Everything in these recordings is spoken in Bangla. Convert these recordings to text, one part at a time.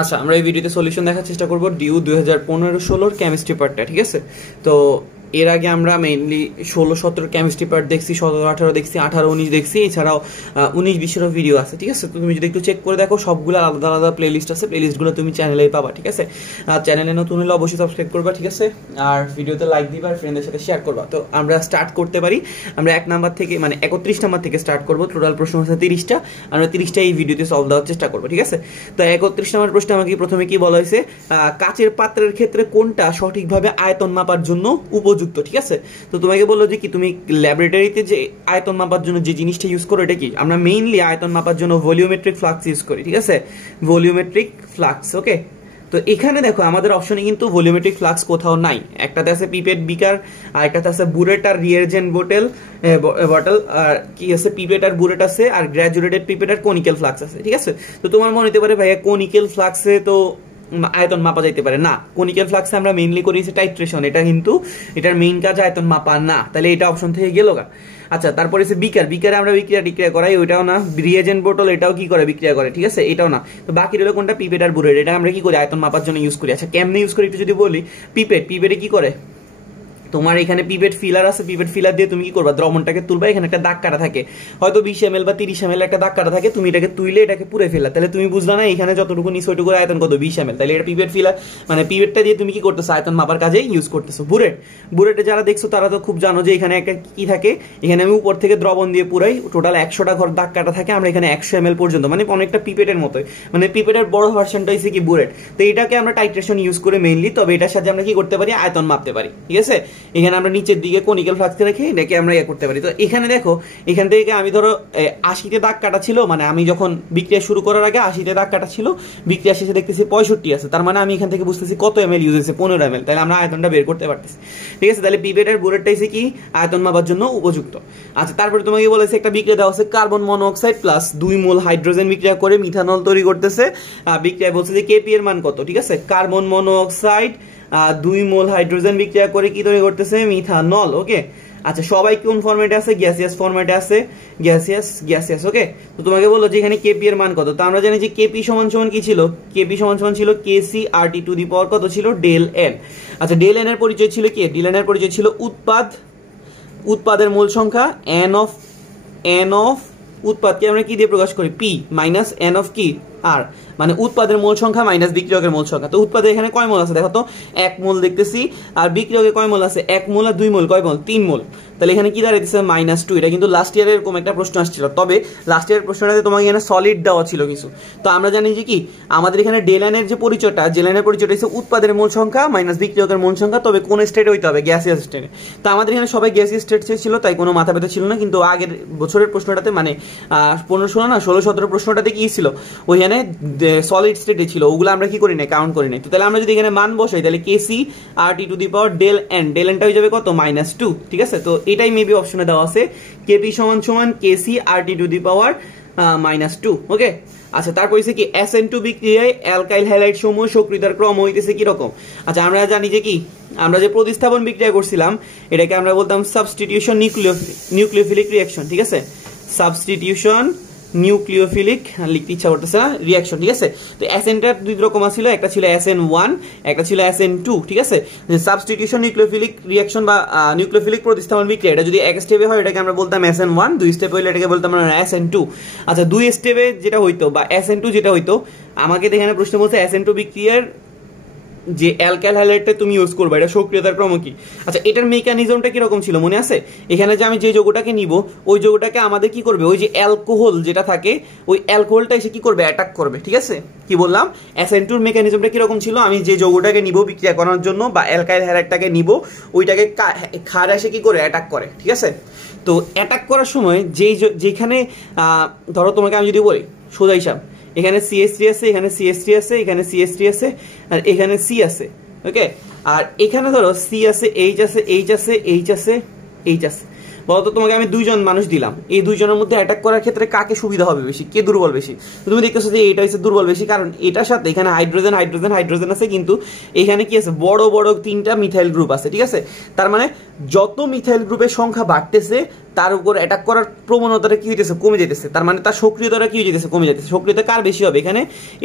আচ্ছা, আমরা এই ভিডিওতে সলিউশন দেখার চেষ্টা করব ডিউ 2015-16 কেমিস্ট্রি পার্টটা, ঠিক আছে। তো এর আগে আমরা মেইনলি 16-17 কেমিস্ট্রি পার্ট দেখছি, 17-18 দেখছি, 18-19 দেখছি, এছাড়াও 19-20 ভিডিও আছে, ঠিক আছে। তো তুমি যদি একটু চেক করে দেখো, সবগুলো আলাদা আলাদা প্লেলিস্ট আছে, প্লেলিস্টগুলো তুমি চ্যানেলেই পাবা, ঠিক আছে। আর চ্যানেলে নতুন হলে অবশ্যই সাবস্ক্রাইব করবা, ঠিক আছে। আর ভিডিওতে লাইক দিবা আর ফ্রেন্ডদের সাথে শেয়ার করবা। তো আমরা স্টার্ট করতে পারি। আমরা 1 নাম্বার থেকে মানে 31 নাম্বার থেকে স্টার্ট করবো। টোটাল প্রশ্ন হচ্ছে 30টা, আমরা 30টা এই ভিডিওতে সলভ দেওয়ার চেষ্টা করবো, ঠিক আছে। তো 31 নাম্বার প্রশ্ন আমাকে প্রথমে কি বলা হয়েছে, কাচের পাত্রের ক্ষেত্রে কোনটা সঠিকভাবে আয়তন মাপার জন্য উপযুক্ত, ঠিক আছে। তো তোমাকে বললো যে কি তুমি ল্যাবরেটরিতে যে আয়তন মাপার জন্য যে জিনিসটা ইউজ করো এটা কি, আমরা মেইনলি আয়তন মাপার জন্য ভলিওমেট্রিক ফ্লাক্স ইউজ করি, ঠিক আছে, ভলিওমেট্রিক ফ্লাক্স। ওকে, তো এখানে দেখো আমাদের অপশনে কিন্তু ভলিওমেট্রিক ফ্লাক্স কোথাও নাই। একটাতে আছে পিপেট বিকার, আর একটাতে আছে বুরেট আর রিয়েজেন্ট বটল, আর কি আছে পিপেট আর বুরেট আছে, আর গ্র্যাজুয়েটেড পিপেট আর কনিক্যাল ফ্লাক্স আছে, ঠিক আছে। তো তোমার মনে হতে পারে ভাইয়া কনিক্যাল ফ্লাক্সে তো আয়তন মাপা যাইতে পারে না, কনিক্যাল ফ্লাক্সে আমরা মেইনলি করেছি টাইট্রেশন, এটা কিন্তু এটার মেইন কাজ আয়তন মাপা না, তাহলে এটা অপশন থেকে গেল গা। আচ্ছা, তারপরে বিকারে আমরা বিক্রিয়া করাই, ওইটাও না। রিয়েজেন্ট বোতল এটাও কি করে বিক্রিয়া করে, ঠিক আছে, এটাও না। তো বাকি রইল কোনটা, পিপেট আর বুরেট, এটা আমরা কি করি আয়তন মাপার জন্য ইউজ করি। আচ্ছা, কেমনে ইউজ করি একটু যদি বলি, পিপেটে কি করে, তোমার এখানে পিপেট ফিলার আছে, পিপেট ফিলার দিয়ে তুমি কি করবা, দ্রবণটাকে তুলবা, এখানে একটা দাগ কাটা থাকে, হয়তো 20 ml বা 30 ml একটা দাগ কাটা থাকে, তুমি এটাকে তুইলে এটাকে পুরে ফেলা, তাহলে তুমি বুঝলা না এখানে যতটুকু নিচে ওইটুকু আয়তন কত 20 ml, তাহলে এটা পিপেট ফিলার মানে পিপেটটা দিয়ে তুমি কি করতেছো আয়তন মাপার কাজে ইউজ করতেছো। বুরেটে যারা দেখছো তারা তো খুব জানো যে এখানে একটা কি থাকে, এখানে আমি উপর থেকে দ্রবণ দিয়ে পুরাই, টোটাল 100টা ঘর দাগ কাটা থাকে, আমরা এখানে 100 ml পর্যন্ত, মানে অনেকটা পিপেটের মতোই, মানে পিপেটের বড় ভার্সনটা হচ্ছে কি বুরেট। তো এটাকে আমরা টাইট্রেশন ইউজ করে মেইনলি, তবে এটার সাথে আমরা কি করতে পারি আয়তন মাপতে পারি, ঠিক আছে। এখানে আমরা নিচের দিকে কনিক্যাল ফ্লাক্স রেখে এটাকে আমরা ইয়ে করতে পারি। তো এখানে দেখো, এখান থেকে আমি ধরো 80তে দাগ কাটা ছিল, মানে আমি যখন বিক্রিয়া শুরু করার আগে 80তে দাগ কাটা ছিল, বিক্রিয়া শেষে দেখতেছি 65 আছে, তার মানে আমি এখান থেকে বুঝতেছি কত ml ইউজ হয়েছে, 15 ml, তাহলে আমরা আয়তনটা বের করতে পারতেছি, ঠিক আছে। তাহলে পিপেটের বুরেটটা হচ্ছে কি আয়তন মাপার জন্য উপযুক্ত। আচ্ছা, তারপরে তোমাকে বলেছে একটা বিক্রিয়া দেওয়া হচ্ছে কার্বন মনোঅক্সাইড প্লাস 2 মোল হাইড্রোজেন বিক্রিয়া করে মিথানল তৈরি করতেছে। বিক্রিয়া বলছে যে কেপি এর মান কত, ঠিক আছে। কার্বন মনোঅক্সাইড 2 মোল হাইড্রোজেন বিক্রিয়া করে কি তৈরি করতেছে, মিথানল। ওকে, আচ্ছা, সবাই কোন ফরম্যাটে আছে, গ্যাসিয়াস ফরম্যাটে আছে, গ্যাসিয়াস। ওকে, তো তোমাকে বললো যে এখানে কেপি এর মান কত, তো আমরা জানি যে কেপি সমান সমান কি ছিল, কেপি সমান সমান ছিল কেসি আরটি টু দি পাওয়ার কত ছিল, ডেল এন। আচ্ছা, ডেল এন এর পরিচয় ছিল কি, ডেল এন এর পরিচয় ছিল উৎপাদের মোল সংখ্যা, এন অফ উৎপাদকে আমরা কি দিয়ে প্রকাশ করি, পি মাইনাস এন অফ কি আর, মানে উৎপাদের মোল সংখ্যা মাইনাস বিক্রিয়কের মোল সংখ্যা। তো উৎপাদে এখানে কয় মোল আছে দেখো তো, 1 মোল দেখতেছি, আর বিক্রিয়কে কয় মোল আছে, 1 মোল আর 2 মোল, কয় মোল, 3 মোল। তাহলে এখানে কি দাঁড়াইতেছে -2। এটা কিন্তু লাস্ট ইয়ারের এরকম একটা প্রশ্ন আসছিল, তবে লাস্ট ইয়ারের প্রশ্নটাতে তোমাকে এখানে সলিড দেওয়া ছিল কিছু। তো আমরা জানি যে কি আমাদের এখানে ডেলানের যে পরিচয়টা, জেলানের পরিচয়টা হচ্ছে উৎপাদের মোল সংখ্যা মাইনাস বিক্রিয়কের মোল সংখ্যা, তবে কোন স্টেটে হইতে হবে, গ্যাসিয়াস স্টেটে। তো আমাদের এখানে সবাই গ্যাসিয়াস স্টেট ছিল, তাই কোনো মাথা ব্যথা ছিল না। কিন্তু আগের বছরের প্রশ্নটাতে মানে 15-16 না 16-17 প্রশ্নটাতে কি ছিল, ওইখানে সলিড স্টেটে ছিল, ওগুলো আমরা কি করি না, কাউন্ট করি না। তো তাহলে আমরা যদি এখানে মান বসাই, তাহলে K C R T to the power del এনটা হয়ে যাবে কত, -2, ঠিক আছে। তো এটাই মেবি অপশনে দেওয়া আছে, কেপি সমান সমান কেসি আরটি টু দি পাওয়ার -2। ওকে, আচ্ছা, তারপর হচ্ছে কি SN2 বিক্রিয়ায় অ্যালকাইল হ্যালাইড সমূহ সক্রিয়তার ক্রম হইতেছে কি রকম। আচ্ছা, আমরা জানি যে কি আমরা যে প্রতিস্থাপন বিক্রিয়া করছিলাম এটাকে আমরা বলতাম সাবস্টিটিউশন নিউক্লিওফিলিক রিঅ্যাকশন, ঠিক আছে, সাবস্টিটিউশন নিউক্লিওফিলিক, লিখতে ইচ্ছা করতেছে না, রিঅ্যাকশন, ঠিক আছে। তো SN-টা 2 রকম ছিল, একটা ছিল SN1, একটা ছিল SN2, ঠিক আছে। যে সাবস্টিটিউশন নিউক্লিওফিলিক রিঅ্যাকশন বা নিউক্লিওফিলিক প্রতিস্থাপন বিক্রিয়া, এটা যদি 1 স্টেপে হয় এটাকে আমরা বলতাম SN1, 2 স্টেপে হইলে এটাকে বলতাম আমরা SN2। আচ্ছা, 2 স্টেপে যেটা হইতো বা SN2 যেটা হইতো, আমাকে এখানে প্রশ্ন বলছে SN2 বিক্রিয়ার যে অ্যালকাইল হ্যালাইডটা তুমি ইউজ করবে, এটা সক্রিয়তার ক্রম কি। আচ্ছা, এটার মেকানিজমটা কিরকম ছিল মনে আছে, এখানে যে আমি যে যৌগটাকে নিব ওই যৌগটাকে আমাদের কি করবে, ওই যে অ্যালকোহল যেটা থাকে ওই অ্যালকোহলটা এসে কি করবে, অ্যাটাক করবে, ঠিক আছে। কি বললাম, SN2 মেকানিজমটা কিরকম ছিল, আমি যে যৌগটাকে নিব বিক্রিয়া করার জন্য বা অ্যালকাইল হ্যালাইডটাকে নিব, ওইটাকে ক্ষার এসে কি করে, অ্যাটাক করে, ঠিক আছে। তো অ্যাটাক করার সময় যেখানে ধরো তোমাকে আমি যদি বলি সোজা হিসাব, এখানে CH3 আছে, এখানে CH3 আছে, এখানে CH3 আছে, আর এখানে C আছে। ওকে, আর এখানে ধরো C আছে, H আছে, H আছে, H আছে, H আছে, বলতো তোমাকে আমি দুইজন মানুষ দিলাম, এই দুইজনের মধ্যে অ্যাটাক করার ক্ষেত্রে কাকে সুবিধা হবে বেশি, কে দুর্বল বেশি? তুমি দেখতেছো যে এটা হচ্ছে দুর্বল বেশি, কারণ এটার সাথে এখানে হাইড্রোজেন হাইড্রোজেন হাইড্রোজেন আছে, কিন্তু এখানে কি আছে, বড় বড় 3টা মিথাইল গ্রুপ আছে, ঠিক আছে? তার মানে যত মিথাইল গ্রুপের সংখ্যা বাড়তেছে তার উপর অ্যাটাক করার প্রবণতাটা কি হইতেছে, কমে যেতেছে। তার মানে তার সক্রিয়তাটা কি হয়ে যেতেছে, কমে যেতেছে। সক্রিয়তা কার বেশি হবে এখানে,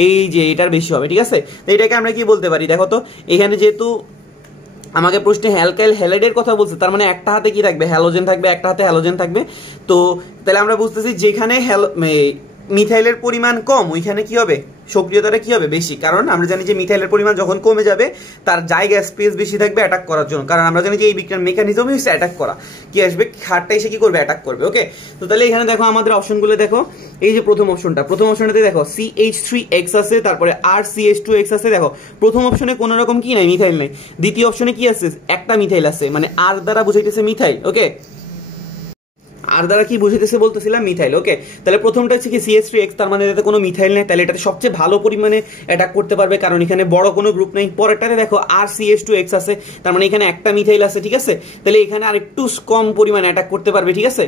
এই যে এটার বেশি হবে, ঠিক আছে? তো এটাকে আমরা কি বলতে পারি, দেখো তো এখানে যেহেতু আমাকে প্রশ্নে অ্যালকাইল হ্যালাইডের কথা বলছে, তার মানে একটা হাতে কি থাকবে, হ্যালোজেন থাকবে, একটা হাতে হ্যালোজেন থাকবে। তো তাহলে আমরা বুঝতেছি যেখানে মিথাইলের পরিমাণ কম ওইখানে কি হবে, সক্রিয়তাটা কি হবে, বেশি। কারণ আমরা জানি যে মিথাইলের পরিমাণ যখন কমে যাবে তার জায়গা স্পেস বেশি থাকবে অ্যাটাক করার জন্য, কারণ আমরা জানি যে এই বিক্রিয়ার মেকানিজমই হচ্ছে অ্যাটাক করা। কি আসবে, ক্ষারটা এসে কি করবে, অ্যাটাক করবে। ওকে, তো তাহলে এখানে দেখো আমাদের অপশনগুলো দেখো, এই যে প্রথম অপশনটাতে দেখো CH3X আছে, তারপরে RCH2X আছে। দেখো প্রথম অপশনে কোনো রকম কি নাই, মিথাইল নাই। দ্বিতীয় অপশনে কি আছে, একটা মিথাইল আছে, মানে আর দ্বারা বুঝাইতেছে মিথাইল। ওকে, আর দ্বারা কি বুঝাইতেছে বলতেছিলাম, মিথাইল। ওকে, তাহলে প্রথমটা হচ্ছে কি CH3X, তার মানে এটাতে কোনো মিথাইল নেই, তাহলে এটাতে সবচেয়ে ভালো পরিমাণে অ্যাটাক করতে পারবে, কারণ এখানে বড় কোনো গ্রুপ নেই। পরেরটাতে দেখো RCH2X আছে, তার মানে এখানে একটা মিথাইল আছে, ঠিক আছে? তাহলে এখানে আর একটু কম পরিমাণে অ্যাটাক করতে পারবে, ঠিক আছে?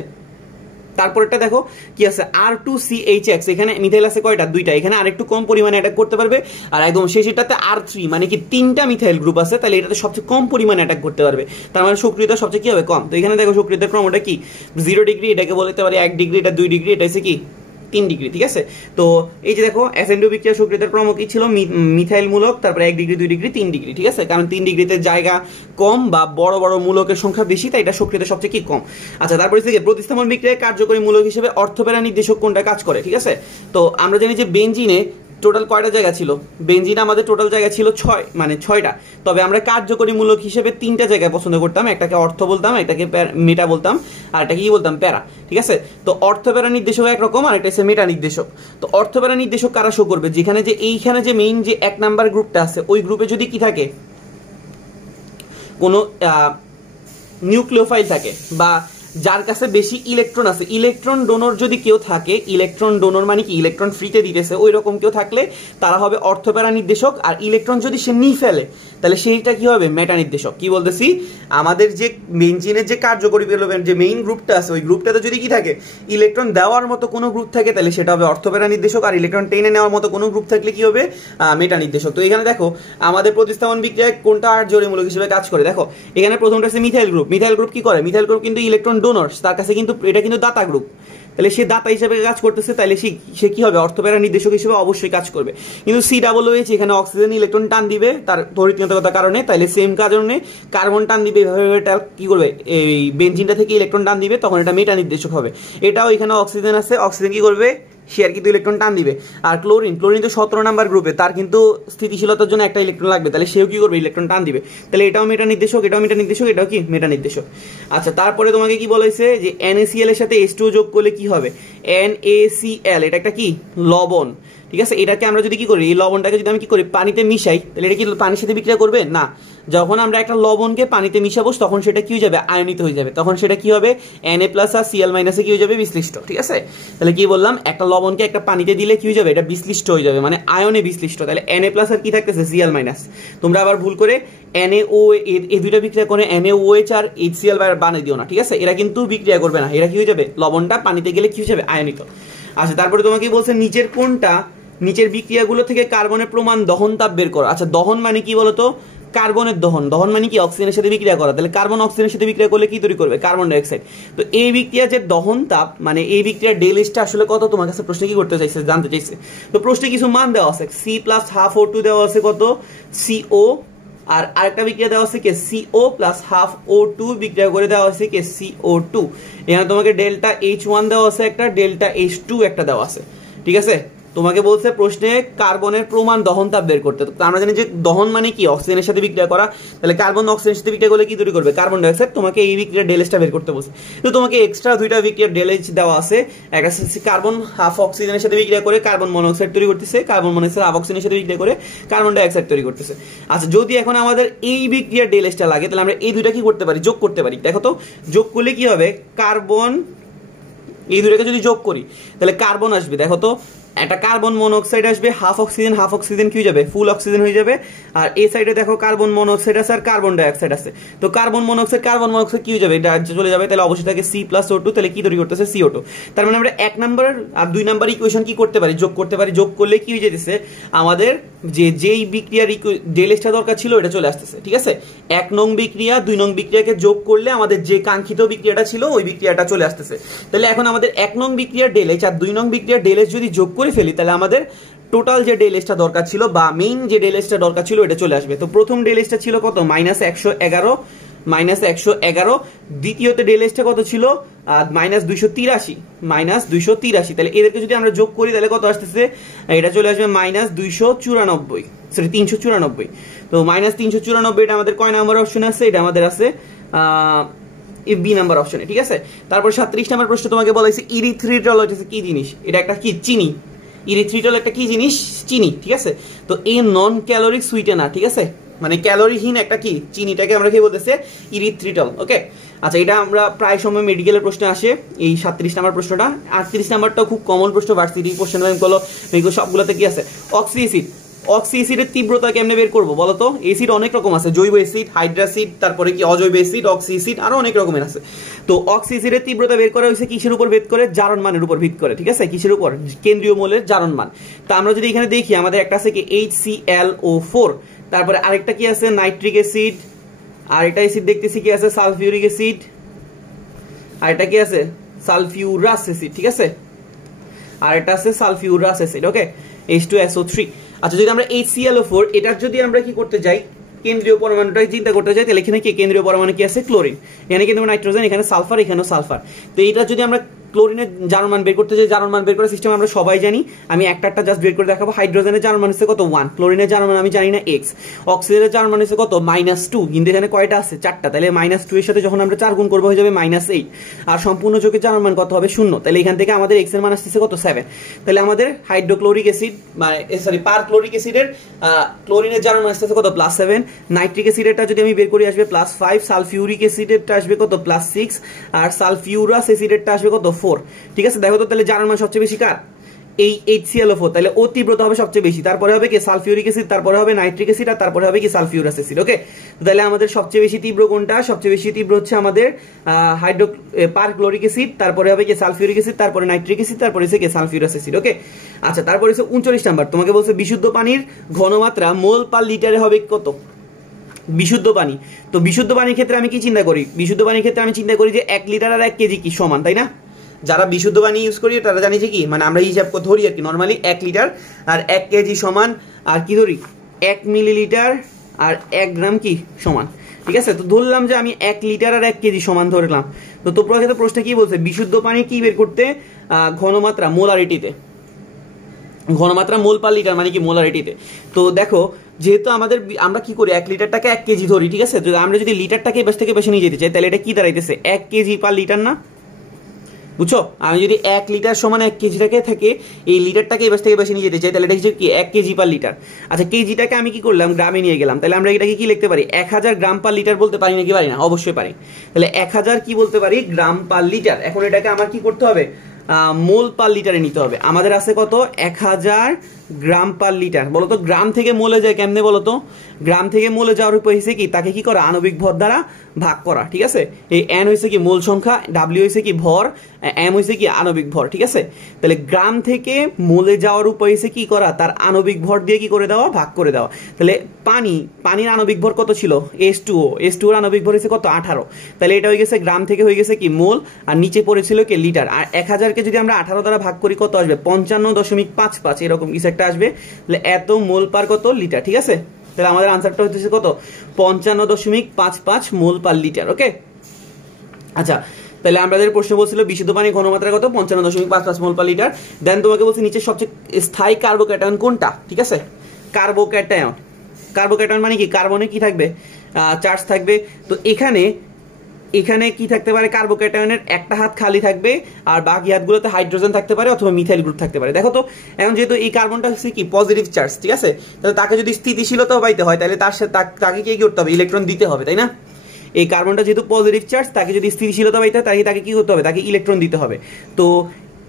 তারপরটা দেখো কি আছে, R2CHX, এখানে মিথাইল আছে কয়টা, 2টা, এখানে আরেকটু কম পরিমাণে অ্যাটাক করতে পারবে। আর একদম শেষেরটাতে R3, মানে কি 3টা মিথাইল গ্রুপ আছে, তাহলে এটাতে সবচেয়ে কম পরিমাণে অ্যাটাক করতে পারবে, তার মানে সক্রিয়তা সবচেয়ে কি হবে, কম। তো এখানে দেখো সক্রিয়তার ক্রমটা কি, 0 ডিগ্রি, এটাকে বলতে পারি 1 ডিগ্রি, এটা 2 ডিগ্রি, এটা হচ্ছে কি 3 ডিগ্রি, ঠিক আছে? তো এই যে দেখো অ্যাসেন্ডো বিক্রিয়া সক্রিয়তার ক্রম কি ছিল, মিথাইল মূলক, তারপরে 1 ডিগ্রি 2 ডিগ্রি 3 ডিগ্রি, ঠিক আছে? কারণ 3 ডিগ্রিতে জায়গা কম বা বড় বড় মূলকের সংখ্যা বেশি, তাই এটা সক্রিয়তা সবচেয়ে কি কম। আচ্ছা, তারপরে থেকে প্রতিস্থাপন বিক্রিয়ায় কার্যকরী মূলক হিসেবে অর্থপ্যারা নির্দেশক কোনটা কাজ করে, ঠিক আছে? তো আমরা জানি যে বেনজিনে টোটাল কয়টা জায়গা ছিল, বেনজিনে আমাদের টোটাল জায়গা ছিল 6টা। তবে আমরা কার্যকরী মূলক হিসেবে 3টা জায়গায় পছন্দ করতাম, একটাকে অর্থ বলতাম, একটাকে মেটা বলতাম, আর এটাকে কি বলতাম, প্যারা, ঠিক আছে? তো অর্থ প্যারা নির্দেশক একরকম, আর এটা হচ্ছে মেটা নির্দেশক। তো অর্থ প্যারা নির্দেশক কারা শো করবে, যেখানে যে এইখানে যে মেইন যে 1 নাম্বার গ্রুপটা আছে, ওই গ্রুপে যদি কি থাকে, কোনো নিউক্লিওফাইল থাকে, বা যার কাছে বেশি ইলেকট্রন আছে, ইলেকট্রন ডোনর যদি কেউ থাকে, ইলেকট্রন ডোনর মানে কি ইলেকট্রন ফ্রিতে দিতেছে, ওই রকম কেউ থাকলে তারা হবে অর্থপ্যারা নির্দেশক। আর ইলেকট্রন যদি সে নিয়ে ফেলে তাহলে সেইটা কি হবে, মেটা নির্দেশক। কি বলতেছি, আমাদের যে বেনজিনের যে কার্যকরী যে মেইন গ্রুপটা আছে, ওই গ্রুপটাতে যদি কি থাকে, ইলেকট্রন দেওয়ার মতো কোনো গ্রুপ থাকে, তাহলে সেটা হবে অর্থপ্যারা নির্দেশক। আর ইলেকট্রন টেনে নেওয়ার মতো কোনো গ্রুপ থাকলে কি হবে, মেটা নির্দেশক। তো এখানে দেখো আমাদের প্রতিস্থাপন বিক্রিয়ায় কোনটা আর জোরে মূলক হিসেবে কাজ করে। দেখো এখানে প্রথমটা আছে মিথাইল গ্রুপ। মিথাইল গ্রুপ কি করে, মিথাইল গ্রুপ কিন্তু ইলেকট্রন ডোনরস, তার কাছে কিন্তু এটা কিন্তু দাতা গ্রুপ, তাহলে সে দাতা হিসেবে কাজ করতেছে, তাহলে সে কি হবে, অর্থপ্যারা নির্দেশক হিসেবে অবশ্যই কাজ করবে। কিন্তু COOH এখানে অক্সিজেন ইলেকট্রন টান দিবে তার তড়িৎকতার কারণে, তাহলে সেম কারণে কার্বন টান দিবে, এটা কি করবে, এই বেনজিনটা থেকে ইলেকট্রন টান দিবে, তখন এটা মেটা নির্দেশক হবে। এটাও এখানে অক্সিজেন আছে, অক্সিজেন কি করবে, সে আর কিন্তু ইলেকট্রন টান দিবে। আর ক্লোরিন তো 17 নাম্বার গ্রুপে, তার কিন্তু স্থিতিশীলতার জন্য একটা ইলেকট্রন লাগবে, তাহলে সেও কি করবে, ইলেকট্রন টান দিবে। তাহলে এটাও মেটা নির্দেশক, এটাও মেটা নির্দেশক, এটাও কি মেটা নির্দেশক। আচ্ছা, তারপরে তোমাকে কি বলা হয়েছে যে NaCl এর সাথে H2O যোগ করলে কি হবে, NaCl, এটা একটা কি লবণ, ঠিক আছে? এটাকে আমরা যদি কি করি, এই লবণটাকে যদি আমি কি করি, পানিতে মিশাই, তাহলে এটা কি পানির সাথে বিক্রিয়া করবে না। যখন আমরা একটা লবণকে পানিতে মিশাবো তখন সেটা কি হয়ে যাবে, আয়নিত হয়ে যাবে, তখন সেটা কি হবে, Na+ আর Cl- কি হয়ে যাবে, বিশ্লিষ্ট, ঠিক আছে? তাহলে কি বললাম, একটা লবণকে একটা পানিতে দিলে কি হয়ে যাবে, এটা বিশ্লিষ্ট হয়ে যাবে, মানে আয়নে বিশ্লিষ্ট। তাহলে Na+ আর কি থাকতেছে, Cl-। তোমরা আবার ভুল করে NaO এই দুইটা বিক্রিয়া করে NaOH আর HCl বানিয়ে দিও না, ঠিক আছে? এরা কিন্তু বিক্রিয়া করবে না, এরা কি হয়ে যাবে, লবণটা পানিতে গেলে কি হয়ে যাবে, আয়নিত। আচ্ছা, তারপরে তোমাকে বলছে নিচের কোনটা, নিচের বিক্রিয়াগুলো থেকে কার্বনের প্রমাণ দহন তাপ বের করো। আচ্ছা, দহন মানে কি বলতো, কার্বনের দহন মানে কি, অক্সিজেনের সাথে বিক্রিয়া করা। তাহলে কার্বন অক্সিজেনের সাথে বিক্রিয়া করলে কি তৈরি করবে, কার্বন ডাই অক্সাইড। তো এই বিক্রিয়া যে দহন তাপ, মানে এই বিক্রিয়ার ডেলএসটা আসলে কত, তোমার কাছে প্রশ্নে কি করতে চাইছে, জানতে চাইছে। তো প্রশ্নে কিছু মান দেওয়া আছে, C+12O2 দেওয়া আছে কত, CO, আর আরেকটা বিক্রিয়া দেওয়া আছে কে, CO+12O2 বিক্রিয়া করে দেওয়া আছে কে, CO2। এখানে তোমাকে ডেল্টা H1 দেওয়া আছে একটা, ডেল্টা H2 একটা দেওয়া আছে, ঠিক আছে? তোমাকে বলছে প্রশ্নে কার্বনের প্রমাণ দহন তাপ বের করতে। তো আমরা জানি যে দহন মানে কি, অক্সিজেনের সাথে বিক্রিয়া করা, তাহলে কার্বন অক্সিজেনের সাথে বিক্রিয়া করলে কি তৈরি করবে, কার্বন ডাই অক্সাইড। তোমাকে এই বিক্রিয়ার ডেলএসটা বের করতে বলছে। তো তোমাকে এক্সট্রা দুইটা বিক্রিয়ার ডেলএস দেওয়া আছে, একটা কার্বন হাফ অক্সিজেনের সাথে বিক্রিয়া করে কার্বন মনোক্সাইড তৈরি করতেছে, কার্বন মনোক্সাইড হাফ অক্সিজেনের সাথে বিক্রিয়া করে কার্বন ডাই অক্সাইড তৈরি করতেছে। আচ্ছা, যদি এখন আমাদের এই বিক্রিয়ার ডেলএসটা লাগে, তাহলে আমরা এই দুইটা কি করতে পারি, যোগ করতে পারি। দেখো তো যোগ করলে কি হবে, কার্বন, এই দুইটাকে যদি যোগ করি তাহলে কার্বন আসবে, দেখো তো একটা কার্বন মনোক্সাইড আসবে, হাফ অক্সিজেন কি হয়ে যাবে, ফুল অক্সিজেন হয়ে যাবে। আর এই সাইডে দেখো কার্বন মনোক্সাইড আছে আর কার্বন ডাইঅক্সাইড আছে। তো কার্বন মনোক্সাইড কি হয়ে যাবে, এটা চলে যাবে, তাহলে অবশ্যই থাকে C+O2, তাহলে কি তৈরি করতেছে CO2। তার মানে আমরা 1 নাম্বার আর 2 নাম্বার ইকুয়েশন কি করতে পারি, যোগ করতে পারি। যোগ করলে কি হয়ে যেতেছে, আমাদের যেই বিক্রিয়ার ডেলেসটা দরকার ছিল এটা চলে আসতেছে, ঠিক আছে। 1 নং বিক্রিয়া 2 নং বিক্রিয়াকে যোগ করলে আমাদের যে কাঙ্ক্ষিত বিক্রিয়াটা ছিল ওই বিক্রিয়াটা চলে আসতেছে। তাহলে এখন আমাদের 1 নং বিক্রিয়ার ডেলেস আর 2 নং বিক্রিয়ার ডেলেস যদি যোগ করে ফেলি, তাহলে আমাদের টোটাল যে ডেলেসটা দরকার ছিল বা মেইন যে ডেলেসটা দরকার ছিল এটা চলে আসবে। তো প্রথম ডেলেসটা ছিল কত, -111, দ্বিতীয়তে ডেলেসটা কত ছিল, -283, তাহলে এদেরকে যদি আমরা যোগ করি তাহলে কত আসতেছে, এটা চলে আসবে -394। তো -394, এটা আমাদের কয় নাম্বার অপশনে আছে, এটা আমাদের আছে বি নাম্বার অপশনে, ঠিক আছে। তারপর 37 নাম্বার প্রশ্ন তোমাকে বলা হয়েছে ইরিথ্রিটল হচ্ছে কি জিনিস, এটা একটা কি চিনি, ইরিথ্রিটল একটা কি জিনিস, চিনি, ঠিক আছে। তো এই নন ক্যালোরিক সুইটেনার, ঠিক আছে, মানে ক্যালোরিহীন একটা কি চিনিটাকে আমরা কি বলতেছে, ইরিথ্রিটল। ওকে, আচ্ছা, এটা আমরা প্রায় সময় মেডিকেলের প্রশ্নে আসে এই 37 নাম্বার প্রশ্নটা। 38 নাম্বারটাও খুব কমন প্রশ্ন, ভার্সিটি কোশ্চেন ব্যাংক বলো সবগুলোতে কি আছে, অক্সি অ্যাসিডের তীব্রতা কেমনে বের করবো বলো তো। অ্যাসিড অনেক রকম আছে, জৈব অ্যাসিড, হাইড্রাসিড, তারপরে কি অজৈব অ্যাসিড, অক্সি অ্যাসিড, আরো অনেক রকমের আছে। তো অক্সি অ্যাসিডের তীব্রতা বের করা হয়েছে কিসের উপর ভিত্তি করে, জারণ মানের উপর ভিত্তি করে, ঠিক আছে। কিসের উপর, কেন্দ্রীয় মৌলের জারণ মান। তা আমরা যদি এখানে দেখি, আমাদের একটা আছে কি HClO4, তারপরে আরেকটা কি আছে নাইট্রিক অ্যাসিড, আর এটা অ্যাসিড দেখতেছি কি আছে সালফিউরিক অ্যাসিড, আর এটা কি আছে সালফিউরাস অ্যাসিড, ঠিক আছে, আর এটা আছে সালফিউরাস অ্যাসিড। ওকে, H2SO3। আচ্ছা, যদি আমরা HClO4 এটার যদি আমরা কি করতে যাই, কেন্দ্রীয় পরমাণুটা চিন্তা করতে যাই, তাহলে এখানে কি কেন্দ্রীয় পরমাণু কি আছে, ক্লোরিন, এখানে কিন্তু নাইট্রোজেন, এখানে সালফার, এখানেও সালফার। তো এটা যদি আমরা ক্লোরিনের জারণ মান বের করতে যাই, জারণ মান বের করার সিস্টেম আমরা সবাই জানি, আমি একটা জাস্ট বের করে দেখাবো। হাইড্রোজেনের জারণ মান হচ্ছে কত 1, ক্লোরিনের জারণ মান আমি জানি না x, অক্সিজেনের জারণ মান হচ্ছে কত -2, কিন্তু এখানে কয়টা আছে, 4টা, তাহলে -2 এর সাথে যখন আমরা 4 গুণ করবো হয়ে যাবে -8, আর সম্পূর্ণ যৌগের জারণ মান কত হবে 0, তাহলে এখান থেকে আমাদের x এর মান আসছে কত 7, তাহলে আমাদের হাইড্রোক্লোরিক অ্যাসিড পারক্লোরিক অ্যাসিডের ক্লোরিনের জারণ মান আসছে কত +7, নাইট্রিক অ্যাসিডেরটা যদি আমি বের করি আসবে +5, সালফিউরিক অ্যাসিডেরটা আসবে কত +6, আর সালফিউরাস অ্যাসিডেরটা আসবে কত 4, ঠিক আছে। দেখো তো, তাহলে জারণ মান সবচেয়ে বেশি কার, এই HClO4, তাহলে ও তীব্রতা হবে সবচেয়ে বেশি, তারপরে হবে কি সালফিউরিক অ্যাসিড, তারপরে হবে নাইট্রিক অ্যাসিড, আর তারপরে হবে কি সালফিউরাস অ্যাসিড। ওকে, তাহলে আমাদের সবচেয়ে বেশি তীব্র কোনটা, সবচেয়ে বেশি তীব্র হচ্ছে আমাদের পারক্লোরিক অ্যাসিড, তারপরে হবে কি সালফিউরিক অ্যাসিড, তারপরে নাইট্রিক অ্যাসিড, তারপরে হচ্ছে কি সালফিউরাস অ্যাসিড। ওকে, আচ্ছা, তারপরে হচ্ছে 39 নাম্বার, তোমাকে বলছে বিশুদ্ধ পানির ঘনমাত্রা মোল পার লিটারে হবে কত, বিশুদ্ধ পানি। তো বিশুদ্ধ পানির ক্ষেত্রে আমি কি চিন্তা করি, বিশুদ্ধ পানির ক্ষেত্রে আমি চিন্তা করি যে 1 লিটার আর 1 কেজি কি সমান, তাই না। যারা বিশুদ্ধ পানি ইউজ করি তারা জানি যে কি, মানে আমরা হিসাব ধরি আর কি, নর্মালি 1 লিটার আর 1 কেজি সমান, আর কি ধরি 1 মিলিলিটার আর 1 গ্রাম কি সমান, ঠিক আছে। তো ধরলাম যে আমি 1 লিটার আর 1 কেজি সমান ধরলাম। তো তোমরা ক্ষেত্রে প্রশ্ন কি বলছে, বিশুদ্ধ পানি কি বের করতে, ঘনমাত্রা মোলারিটিতে, ঘনমাত্রা মোল পার লিটার মানে কি মোলারিটিতে। তো দেখো, যেহেতু আমরা কি করি 1 লিটারটাকে 1 কেজি ধরি, ঠিক আছে। আমরা যদি লিটারটাকে বেশ থেকে বেশি নিয়ে যেতে চাই, তাহলে এটা কি দাঁড়াইতেছে 1 কেজি পার লিটার না, বুঝছো। আমি যদি 1 লিটার সমান 1 কেজিটাকে থাকে, এই লিটারটাকে এবার থেকে বেশি নিয়ে যেতে চাই, তাহলে এটা হচ্ছে কি 1 কেজি পার লিটার। আচ্ছা, কেজিটাকে আমি কি করলাম, গ্রামে নিয়ে গেলাম, তাহলে আমরা এটাকে কি লিখতে পারি 1000 গ্রাম পার লিটার বলতে পারি নাকি পারি না, অবশ্যই পারি। তাহলে 1000 কি বলতে পারি, গ্রাম পার লিটার। এখন এটাকে আমার কি করতে হবে, মোল পার লিটারে নিতে হবে। আমাদের আছে কত 1000 গ্রাম পার লিটার। বলতো গ্রাম থেকে মোলে যায় কেমনে বলতো, গ্রাম থেকে মোলে যাওয়ার উপায় হয়েছে কি, তাকে কি করা, আণবিক ভর দ্বারা ভাগ করা, ঠিক আছে। এই n হয়েছে কি মোল সংখ্যা, w হয়েছে কি ভর, m হয়েছে কি আণবিক ভর, ঠিক আছে। তাহলে গ্রাম থেকে মোলে যাওয়ার উপায় হয়েছে কি করা, তার আণবিক ভর দিয়ে কি করে দেওয়া, ভাগ করে দেওয়া। তাহলে পানির আণবিক ভর কত ছিল, H2O এর আণবিক ভর হয়েছে কত 18, তাহলে এটা হয়ে গেছে গ্রাম থেকে হয়ে গেছে কি মোল, আর নিচে পড়েছিল কি লিটার। আর 1000কে যদি আমরা 18 দ্বারা ভাগ করি কত আসবে 55.55, এরকম কিছু একটা আসবে। তাহলে এত মোল পার কত লিটার, ঠিক আছে। তাহলে আমাদের আনসারটা হচ্ছে কত 55.55 মোল পার লিটার। ওকে, আচ্ছা, তাহলে আমাদের প্রশ্ন বলছিল বিশুদ্ধ পানির ঘনমাত্রা কত 55.55 মোল পার লিটার। দেন তোমাকে বলছে নিচে সবচেয়ে স্থায়ী কার্বোক্যাটায়ন কোনটা, ঠিক আছে। কার্বোক্যাটায়ন মানে কি, কার্বনে কি থাকবে, চার্জ থাকবে। তো এখানে কি থাকতে পারে, কার্বোক্যাটায়নের একটা হাত খালি থাকবে আর বাকি হাতগুলোতে হাইড্রোজেন থাকতে পারে অথবা মিথাইল গ্রুপ থাকতে পারে। দেখো তো, এখন যেহেতু এই কার্বনটা হচ্ছে কি পজিটিভ চার্জ, ঠিক আছে, তাহলে তাকে যদি স্থিতিশীলতা পাইতে হয় তাহলে তার সাথে তাকে কি করতে হবে, ইলেকট্রন দিতে হবে, তাই না। এই কার্বনটা যেহেতু পজিটিভ চার্জ, তাকে যদি স্থিতিশীলতা পাইতে হয় তাকে কি করতে হবে, তাকে ইলেকট্রন দিতে হবে। তো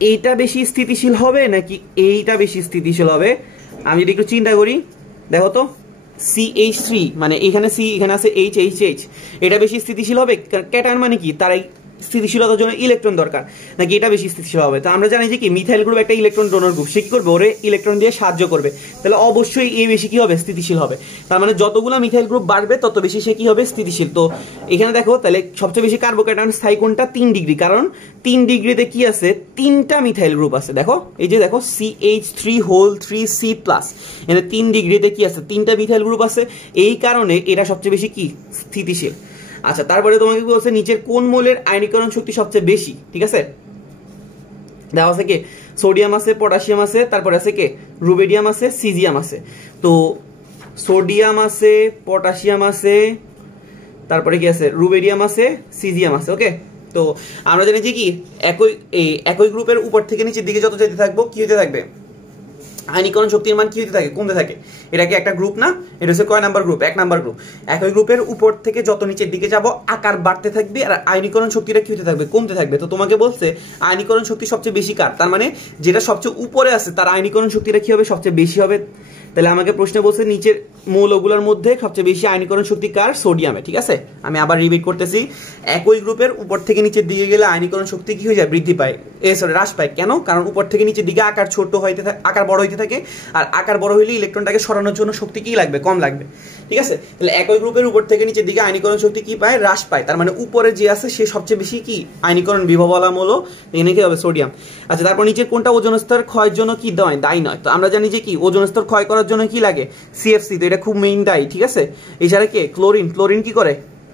এইটা বেশি স্থিতিশীল হবে নাকি এইটা বেশি স্থিতিশীল হবে? আমি যদি একটু চিন্তা করি, দেখো তো CH3 মানে এখানে C এখানে আছে HH, এটা বেশি স্থিতিশীল হবে? ক্যাটায়ন মানে কি, তার স্থিতিশীলতার জন্য ইলেকট্রন দরকার, নাকি এটা বেশি স্থিতিশীল হবে? তো আমরা জানি যে কি মিথাইল গ্রুপ একটা ইলেকট্রন ডোনর গ্রুপ, সে কি করবে, ওরে ইলেকট্রন দিয়ে সাহায্য করবে, তাহলে অবশ্যই এই বেশি কি হবে, স্থিতিশীল হবে। তার মানে যতগুলো মিথাইল গ্রুপ বাড়বে তত বেশি সে কি হবে, স্থিতিশীল। তো এখানে দেখো তাহলে সবচেয়ে বেশি কার্বোক্যাটায়ন স্থায়ী কোনটা, 3 ডিগ্রি, কারণ 3 ডিগ্রিতে কি আছে, 3টা মিথাইল গ্রুপ আছে। দেখো এই যে দেখো CH3 3C+, এখানে 3 ডিগ্রিতে কি আছে, 3টা মিথাইল গ্রুপ আছে, এই কারণে এটা সবচেয়ে বেশি কি স্থিতিশীল। আচ্ছা, তারপরে তোমাকে কি বলছে, নিচের কোন মৌলের আয়নীকরণ শক্তি সবচেয়ে বেশি? ঠিক আছে, দেওয়া আছে কি সোডিয়াম আছে, পটাশিয়াম আছে, তারপরে আছে কি রুবেডিয়াম আছে, সিজিয়াম আছে। তো সোডিয়াম আছে, পটাশিয়াম আছে, তারপরে কি আছে, রুবেডিয়াম আছে, সিজিয়াম আছে। ওকে, তো আমরা জানি যে কি একই গ্রুপের উপর থেকে নিচের দিকে যত যেতে থাকবো কি হতে থাকবে, আয়নীকরণ শক্তির মান কি হতে থাকে, কমতে থাকে। এটা কি একটা গ্রুপ না? এটা হচ্ছে কয় নাম্বার গ্রুপ? 1 number group. একই গ্রুপের উপর থেকে যত নিচের দিকে যাব আকার বাড়তে থাকবে আর আয়নীকরণ শক্তিটা কি হতে থাকবে, কমতে থাকবে। তো তোমাকে বলছে আয়নীকরণ শক্তি সবচেয়ে বেশি কার, তার মানে যেটা সবচেয়ে উপরে আছে তার আয়নীকরণ শক্তিটা কি হবে, সবচেয়ে বেশি হবে। তাহলে আমাকে প্রশ্ন বলছে নিচের মৌলগুলোর মধ্যে সবচেয়ে বেশি আয়নীকরণ শক্তি কার, সোডিয়ামে। ঠিক আছে, আমি আবার রিপিট করতেছি, একই গ্রুপের উপর থেকে নিচের দিকে গেলে আয়নীকরণ শক্তি কি হয়ে যায়, বৃদ্ধি পায়, হ্রাস পায়। কেন? কারণ উপর থেকে নিচের দিকে আকার ছোট হইতে থাকে, আকার বড় হইতে থাকে, আর আকার বড় হইলে ইলেকট্রনটাকে সরানোর জন্য শক্তি কি লাগবে, কম লাগবে। ঠিক আছে, তাহলে একই গ্রুপের উপর থেকে নিচের দিকে আয়নীকরণ শক্তি কি পায়, হ্রাস পায়। তার মানে উপরে যে আছে সে সবচেয়ে বেশি কি আয়নীকরণ বিভবলা মৌল, এখানে কি হবে, সোডিয়াম। আচ্ছা, তারপর নিচের কোনটা ওজোন স্তর ক্ষয়ের জন্য কি দায়ী নয়? তো আমরা জানি যে কি ওজোন স্তর ক্ষয় করার জন্য কি লাগে, CFC, তো এটা খুব মেইন দায়ী। ঠিক আছে, এছাড়া কে ক্লোরিন কি করে,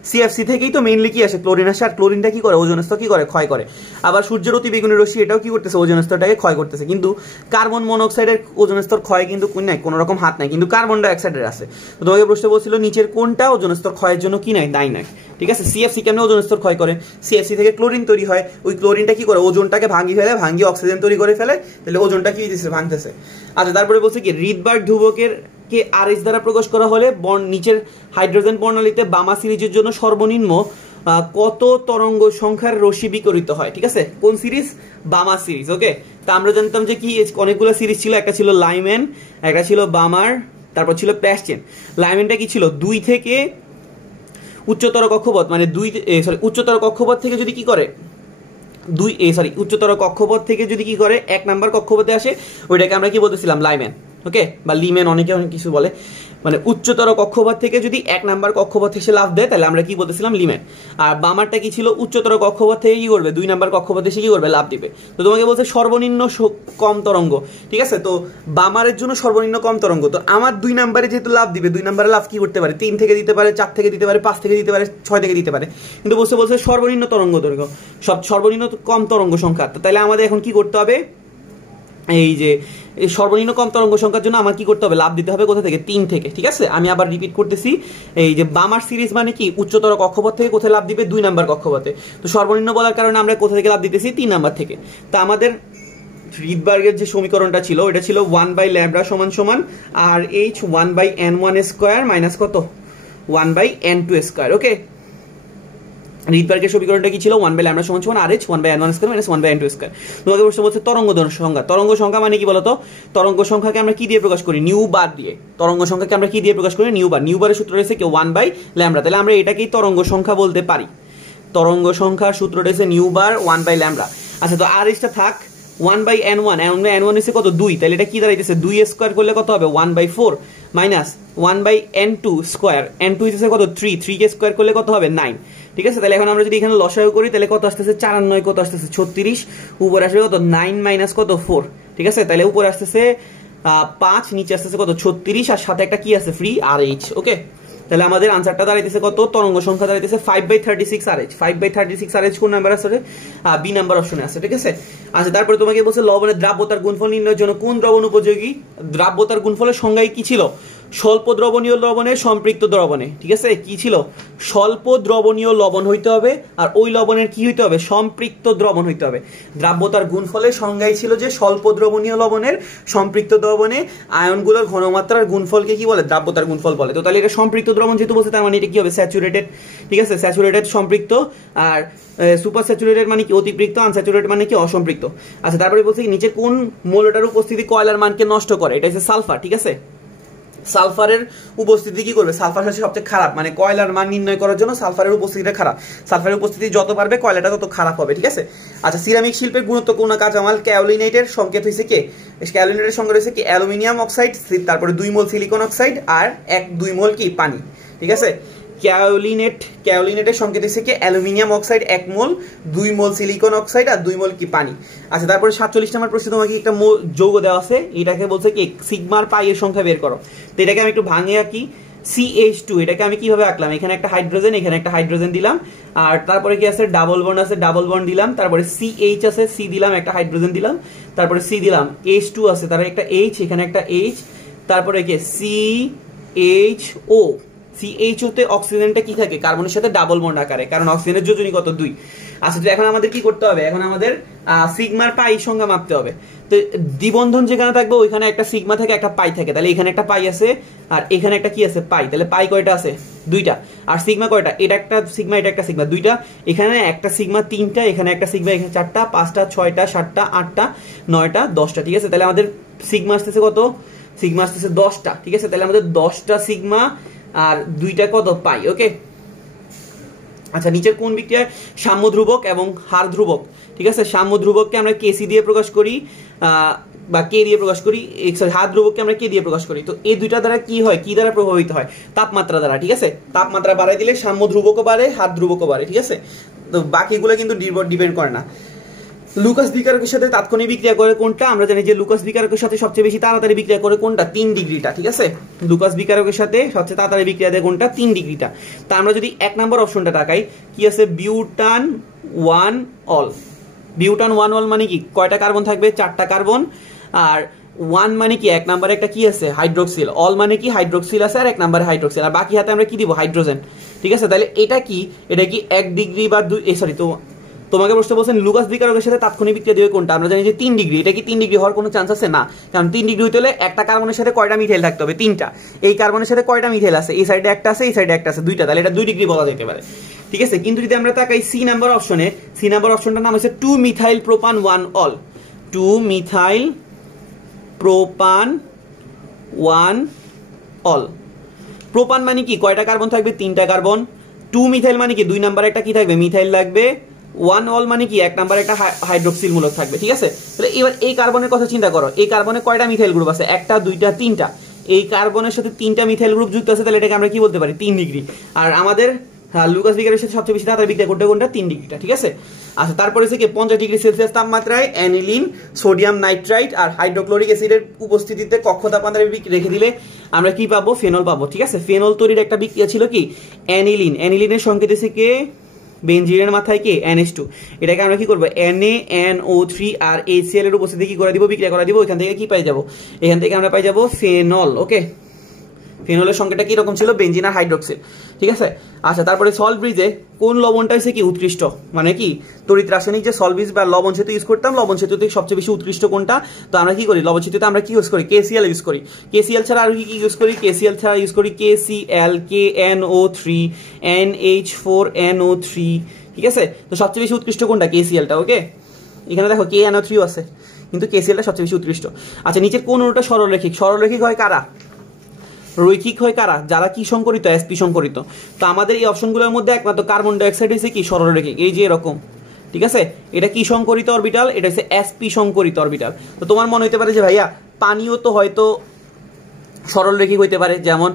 CFC থেকেই তো মেইনলি কি আসে, ক্লোরিন আসে, আর ক্লোরিনটা কি করে, ওজোন স্তর কি করে, ক্ষয় করে। আবার সূর্যের অতি বেগুনি রশ্মি এটাও কি করতেছে, ওজোন স্তরটাকে ক্ষয় করতেছে। কিন্তু কার্বন মনোক্সাইডের ওজোন স্তর ক্ষয় কিন্তু নাই, কোনো রকম হাত নাই, কিন্তু কার্বন ডাইঅক্সাইডের আছে। তো তোমাকে প্রশ্ন বলছিল নিচের কোনটা ওজোন স্তর ক্ষয়ের জন্য কি নাই, দায়ী নয়। ঠিক আছে, CFC কেমনে ওজোন স্তর ক্ষয় করে, CFC থেকে ক্লোরিন তৈরি হয়, ওই ক্লোরিনটা কি করে, ওজোনটাকে ভাঙিয়ে অক্সিজেন তৈরি করে ফেলে, তাহলে ওজোনটা কি দিচ্ছে, ভাঙতেছে। আচ্ছা, তারপরে বলছে কি রিডবার্গ ধ্রুবকের কে RH দ্বারা প্রকাশ করা হলে নিচের হাইড্রোজেন প্রণালীতে বামা সিরিজের জন্য সর্বনিম্ন কত তরঙ্গ সংখ্যার রশ্মি বিকিরিত হয়। ঠিক আছে, কোন সিরিজ, বামা সিরিজ। ওকে, তা আমরা জানতাম যে কি অনেকগুলো সিরিজ ছিল, একটা ছিল লাইম্যান, একটা ছিল বামার, তারপর ছিল প্যাসচেন। লাইম্যানটা কি ছিল, 2 থেকে উচ্চতর কক্ষপথ, মানে উচ্চতর কক্ষপথ থেকে যদি কি করে উচ্চতর কক্ষপথ থেকে যদি কি করে 1 নাম্বার কক্ষপথে আসে, ওইটাকে আমরা কি বলতেছিলাম, লাইম্যান। ওকে, বা লিমেন, অনেকে অনেক কিছু বলে। মানে উচ্চতর কক্ষপথ থেকে যদি 1 নাম্বার কক্ষপথ এসে লাফ দেয় তাহলে আমরা কি বলতেছিলাম, লিমেন। আর বামারটা কি ছিল, উচ্চতর কক্ষপথ থেকে কি করবে, 2 নাম্বার কক্ষপথে এসে কি করবে, লাফ দিবে। তো তোমাকে বলছে সর্বনিম্ন কম তরঙ্গ। ঠিক আছে, তো বামারের জন্য সর্বনিম্ন কম তরঙ্গ, তো আমার 2 নাম্বারে যেহেতু লাফ দিবে, 2 নাম্বারে লাফ কি করতে পারে, 3 থেকে দিতে পারে, 4 থেকে দিতে পারে, 5 থেকে দিতে পারে, 6 থেকে দিতে পারে। কিন্তু বলছে সর্বনিম্ন তরঙ্গ দৈর্ঘ্য, সর্বনিম্ন কম তরঙ্গ সংখ্যা। তো তাহলে আমাদের এখন কি করতে হবে, এই যে সর্বনিম্ন কম তরঙ্গ সংখ্যার জন্য আমার কি করতে হবে, লাভ দিতে হবে কোথা থেকে, 3 থেকে। ঠিক আছে, আমি আবার রিপিট করতেছি, এই যে বামার সিরিজ মানে কি উচ্চতর কক্ষপথ থেকে কোথায় লাভ দিবে, 2 নাম্বার কক্ষপথে। তো সর্বনিম্ন বলার কারণে আমরা কোথা থেকে লাভ দিতেছি, 3 নাম্বার থেকে। তা আমাদের রিডবার্গের যে সমীকরণটা ছিল এটা ছিল 1/λ সমান RH 1/n1 স্কয়ার মাইনাস কত, 1/n2 স্কয়ার। ওকে, রিডবার্গের সমীকরণটা কি ছিল, 1/λ সমান RH 1/n1 square minus 1/n2 square. তোমাকে প্রশ্ন বলছে তরঙ্গ সংখ্যা। তরঙ্গ সংখ্যা মানে কি বলতো, তরঙ্গ সংখ্যাকে আমরা কি দিয়ে প্রকাশ করি, নিউ বার দিয়ে। তরঙ্গ সংখ্যাকে আমরা কি দিয়ে প্রকাশ করি, নিউ বার। নিউ বারের সূত্র রয়েছে কি 1/λ, তাহলে আমরা এটাকেই তরঙ্গ সংখ্যা বলতে পারি। তরঙ্গ সংখ্যার সূত্র রয়েছে নিউ বার 1/λ। আচ্ছা, তো RH টা থাক, 1/n1, n1 এসে কত, 2, তাহলে এটা কি দাঁড়াইতেছে, 2 স্কয়ার করলে কত হবে, 1/4 মাইনাস 1/n2 স্কয়ার, n2 এসে কত, 3 কে স্কয়ার করলে কত হবে, 9। ঠিক আছে, তাহলে এখন আমরা যদি এখানে লসাগু করি তাহলে কত আসতেছে, 4 আর 9 কত আসতেছে, 36, উপরে আসবে কত, 9 মাইনাস কত, 4। ঠিক আছে, তাহলে উপরে আসতেছে 5, নিচে আসতেছে কত, 36, আর সাথে একটা কি আছে, ফ্রি RH। ওকে, তাহলে আমাদের আনসারটা দাঁড়াইতেছে কত, তরঙ্গ সংখ্যা দাঁড়াইতেছে 5/36 RH। 5/36 RH কোন নাম্বার আছে, B নাম্বার অপশনে আছে। ঠিক আছে, আচ্ছা, তারপরে তোমাকে বলছে লবণের দ্রাব্যতার গুণফল নির্ণয়ের জন্য কোন দ্রবণ উপযোগী। দ্রাব্যতার গুণফলের সংজ্ঞায় কি ছিল, স্বল্প দ্রবণীয় লবণের সম্পৃক্ত দ্রবণে, ঠিক আছে, কি ছিল, স্বল্প দ্রবণীয় লবণ হইতে হবে, আর ওই লবণের কি হইতে হবে, সম্পৃক্ত দ্রবণ হইতে হবে। দ্রাব্যতার গুণফলের সংজ্ঞাই ছিল যে স্বল্প দ্রবণীয় লবণের সম্পৃক্ত দ্রবণে আয়নগুলোর ঘনমাত্রার গুণফলকে কি বলে, দ্রাব্যতার গুণফল বলে। তো তাহলে এটা সম্পৃক্ত দ্রবণ যেহেতু বলছে, তার মানে এটা কি হবে, স্যাচুরেটেড, ঠিক আছে, স্যাচুরেটেড সম্পৃক্ত। আর সুপার স্যাচুরেটেড মানে কি, অতিপৃক্ত। আনস্যাচুরেটেড মানে কি, অসম্পৃক্ত। আচ্ছা, তারপরে বলছে কি নিচে কোন মৌলটার উপস্থিতি কয়লার মানকে নষ্ট করে, এটা হচ্ছে সালফার, ঠিক আছে। সালফারের উপস্থিতি কি করবে, সালফার হচ্ছে সবচেয়ে খারাপ, মানে কয়লার মান নির্ণয় করার জন্য সালফারের উপস্থিতিটা খারাপ। সালফারের উপস্থিতি যত বাড়বে কয়লাটা তত খারাপ হবে, ঠিক আছে। আচ্ছা, সিরামিক শিল্পের গুরুত্বপূর্ণ কাঁচামাল কাওলিনেটের সংকেত হয়েছে কে, কাওলিনেটের সংকেত হয়েছে কি, অ্যালুমিনিয়াম অক্সাইড, তারপরে 2 মোল সিলিকন অক্সাইড আর 2 মোল কি, পানি, ঠিক আছে। কাওলিনেটের সংকেত হচ্ছে কি, অ্যালুমিনিয়াম অক্সাইড 1 মোল, 2 মোল সিলিকন অক্সাইড আর 2 মোল কি, পানি। আচ্ছা, তারপরে 47 নম্বর প্রশ্নে তোমাকে একটা যৌগ দেওয়া আছে, এটাকে বলছে কি সিগমার পাই এর সংখ্যা বের করো। তো এটাকে আমি একটু ভাঙে আঁকি। CH2 এটাকে আমি কিভাবে আঁকলাম, এখানে একটা হাইড্রোজেন, এখানে একটা হাইড্রোজেন দিলাম, আর তারপরে কি আছে, ডাবল বন্ড আছে, ডাবল বন্ড দিলাম, তারপরে CH আছে, C দিলাম, একটা হাইড্রোজেন দিলাম, তারপরে C দিলাম, H2 আছে, তারপরে একটা H, এখানে একটা H, তারপরে কি CHO। CHO তে অক্সিজেনটা কি থাকে, কার্বনের সাথে ডাবল বন্ড আকারে, কারণ অক্সিজেনের যোজনী কত, 2। আচ্ছা, তো এখন আমাদের কি করতে হবে, এখন আমাদের সিগমার পাই সংখ্যা মাপতে হবে। তো দ্বিবন্ধন যেখানে থাকবে ওইখানে একটা সিগমা থাকে, একটা পাই থাকে, তাহলে এখানে একটা পাই আছে আর এখানে একটা কি আছে, পাই। তাহলে পাই কয়টা আছে, 2টা। আর সিগমা কয়টা, এটা একটা সিগমা, এটা একটা সিগমা, 2টা। এখানে একটা সিগমা 3টা, এখানে একটা সিগমা, এখানে 4টা, 5টা, 6টা, 7টা, 8টা, 9টা, 10টা, ঠিক আছে। তাহলে আমাদের সিগমা আসতেছে কত, সিগমা আসতেছে 10টা, ঠিক আছে। তাহলে আমাদের 10টা সিগমা আর 2টা কত, পাই, ওকে। আচ্ছা, নিচের কোন বিক্রিয়ায় সাম্য ধ্রুবক এবং হার ধ্রুবক, ঠিক আছে। সাম্য ধ্রুবককে আমরা কেসি দিয়ে প্রকাশ করি, বা কে দিয়ে প্রকাশ করি, হার ধ্রুবককে আমরা কে দিয়ে প্রকাশ করি। তো এই দুইটা দ্বারা কি হয়, কি দ্বারা প্রভাবিত হয়, তাপমাত্রা দ্বারা, ঠিক আছে। তাপমাত্রা বাড়াই দিলে সাম্য ধ্রুবকও বাড়ে, হার ধ্রুবকও বাড়ে, ঠিক আছে। তো বাকিগুলো কিন্তু ডিপেন্ড করে না। লুকাস বিকারকের সাথে তাৎক্ষণিক বিক্রিয়া করে কোনটা, আমরা জানি যে লুকাস বিকারকের সাথে সবচেয়ে বেশি তাড়াতাড়ি বিক্রিয়া করে কোনটা, 3 ডিগ্রিটা, ঠিক আছে। লুকাস বিকারকের সাথে সবচেয়ে তাড়াতাড়ি বিক্রিয়া দেয় কোনটা, 3 ডিগ্রিটা। তা আমরা যদি 1 নম্বর অপশনটা তাকাই, কি আছে, বিউটান 1 অল। বিউটান 1 অল মানে কি, কয়টা কার্বন থাকবে, 4টা কার্বন। আর 1 মানে কি, 1 নম্বরে একটা কি আছে, হাইড্রোক্সিল। অল মানে কি, হাইড্রোক্সিল আছে আর 1 নম্বরে হাইড্রোক্সিল, আর বাকি হাতে আমরা কি দিব, হাইড্রোজেন, ঠিক আছে। তাহলে এটা কি, এটা কি 1 ডিগ্রি বা 2, সরি, তো তোমাকে প্রশ্ন বলছেন লুকাস বিকারকের সাথে তাৎক্ষণিক বিক্রিয়া দেবে কোনটা, আমরা জানি যে 3 ডিগ্রি। এটা কি 3 ডিগ্রি হওয়ার কোনো চান্স আছে, না। কারণ 3 ডিগ্রি হইতে হলে একটা কার্বনের সাথে কয়টা মিথাইল থাকতে হবে, 3টা। এই কার্বনের সাথে কয়টা মিথাইল আছে, এই সাইডে একটা আছে, এই সাইডে একটা আছে, 2টা। তাহলে এটা 2 ডিগ্রি বলা যেতে পারে, ঠিক আছে। কিন্তু যদি আমরা তাকাই সি নাম্বার অপশনে, সি নাম্বার অপশনটার নাম হচ্ছে 2 মিথাইল প্রোপান 1 অল। 2 methyl প্রোপান 1 all. প্রোপান মানে কি, কয়টা কার্বন থাকবে, 3টা কার্বন। 2 মিথাইল মানে কি, 2 নাম্বার একটা কি থাকবে, মিথাইল লাগবে। 1 অল মানে কি, 1 নাম্বার একটা হাইড্রোক্সিল মূলক থাকবে, ঠিক আছে। তাহলে এবার এই কার্বনের কথা চিন্তা করো, এই কার্বনে কয়টা মিথাইল গ্রুপ আছে, 1টা, 2টা, 3টা। এই কার্বনের সাথে 3টা মিথাইল গ্রুপ যুক্ত আছে, তাহলে এটাকে আমরা কি বলতে পারি, 3 ডিগ্রি। আর আমাদের লুকাস বিকারের সাথে সবচেয়ে বেশি তাড়াতাড়ি বিক্রিয়া করতে কোনটা, 3 ডিগ্রিটা, ঠিক আছে। আচ্ছা, তারপরে হচ্ছে কি 50 ডিগ্রি সেলসিয়াস তাপমাত্রায় অ্যানিলিন, সোডিয়াম নাইট্রাইট আর হাইড্রোক্লোরিক অ্যাসিডের উপস্থিতিতে কক্ষ তাপমাত্রায় রেখে দিলে আমরা কি পাবো, ফেনল পাবো, ঠিক আছে। ফেনল তৈরির একটা বিক্রিয়া ছিল কি, অ্যানিলিন। অ্যানিলিনের সংকেত হচ্ছে কে, বেনজিনের মাথায় কে, NH2। এটাকে আমরা কি করবো, NaNO3 আর HCl এর উপস্থিতি কি করে দিব, বিক্রিয়া করে দিব। এখান থেকে কি পাই যাবো, এখান থেকে আমরা পাই যাবো ফেনল, ওকে। ফেনলের সংখ্যাটা কি রকম ছিল, বেনজিন আর হাইড্রোক্সিল, ঠিক আছে। আচ্ছা, তারপরে সল্ট ব্রিজে কোন লবণটা হচ্ছে কি উৎকৃষ্ট, মানে কি তড়িৎ রাসায়নিক যে সল্ট ব্রিজ বা লবণ সেতু ইউজ করতাম, লবণ সেতুতে সবচেয়ে বেশি উৎকৃষ্ট কোনটা। তো আমরা কি করি, লবণ সেতুতে আমরা কি ইউজ করি, KCl ইউজ করি। KCl ছাড়া আর কি ইউজ করি, KCl ছাড়া ইউজ করি KCl, KNO3, NH4NO3, ঠিক আছে। তো সবচেয়ে বেশি উৎকৃষ্ট কোনটা, KClটা, ওকে। এখানে দেখো KNO3 আছে, কিন্তু KClটা সবচেয়ে বেশি উৎকৃষ্ট। আচ্ছা, নিচের কোন অণুটা সরলরেখিক, সরলরেখিক হয় কারা, রৈখিক হয় কারা, যারা কি সংকরিত, sp সংকরিত। তো আমাদের এই অপশনগুলোর মধ্যে একমাত্র কার্বন ডাইঅক্সাইড হচ্ছে কি সরলরেখিক, এই যে এরকম, ঠিক আছে। এটা কি সংকরিত অরবিটাল, এটা হচ্ছে sp সংকরিত অরবিটাল। তো তোমার মনে হতে পারে যে ভাইয়া পানিও তো হয়তো সরলরেখিক হইতে পারে, যেমন